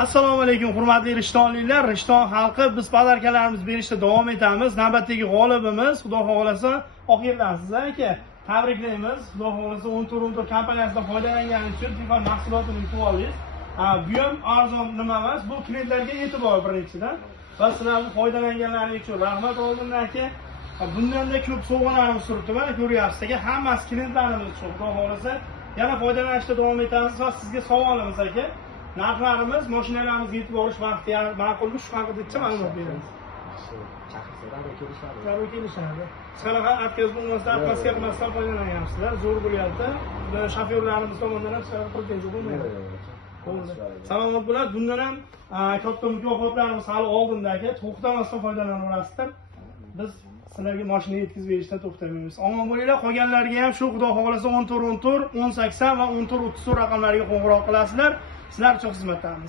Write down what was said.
Assalomu alaykum hurmatli Rishtonliklar, Rishton xalqi, biz podarkalarimiz berishda davom etamiz. Navbatdagi g'olibimiz, xudo xohlasa, oxirlasiz aka. Tabriklaymiz. Xudo xohlasa 14 kompaniyasidan foydalanganingiz uchun Tifan mahsulotini yutib oldingiz. Bu ham arzon nima emas, bu klientlarga e'tibor birinchidan. Va sizlarning foydalanganlaringiz uchun rahmat oldin aka. Bundan-da ko'p sovg'alarimiz turibdi, mana ko'ryapsiz aka. Hammasi klientlarimiz uchun. Xudo xohlasa yana foydalanishda davom etamiz va sizga savolimiz aka. Narxlarimiz, mashinalarimiz yetib borish vaqti ma'qulmi? Shu haqida ma'lumot beramiz. Zarur kelishadi. Siz qanaqa atkaz bo'lmasdan, atmosfer qilmasdan foydalanyapsizlar. Zo'r bo'lyapti. Shofyorlarimiz tomonidan ham sizlarga qo'lga bo'lmaydi. Salomat bo'lasiz. Bundan ham katta mukofotlarimiz hali oldinda aka. To'xtamasdan foydalanaverasizlar. Biz sizlarga mashina yetkazib berishdan to'xtamaymiz. Omon bo'linglar. Qolganlarga ham shu xudo xohlasa 14 14 1080 va 14 34 raqamlariga qo'ng'iroq qilasizlar. Sizlar uchun xizmatdamiz.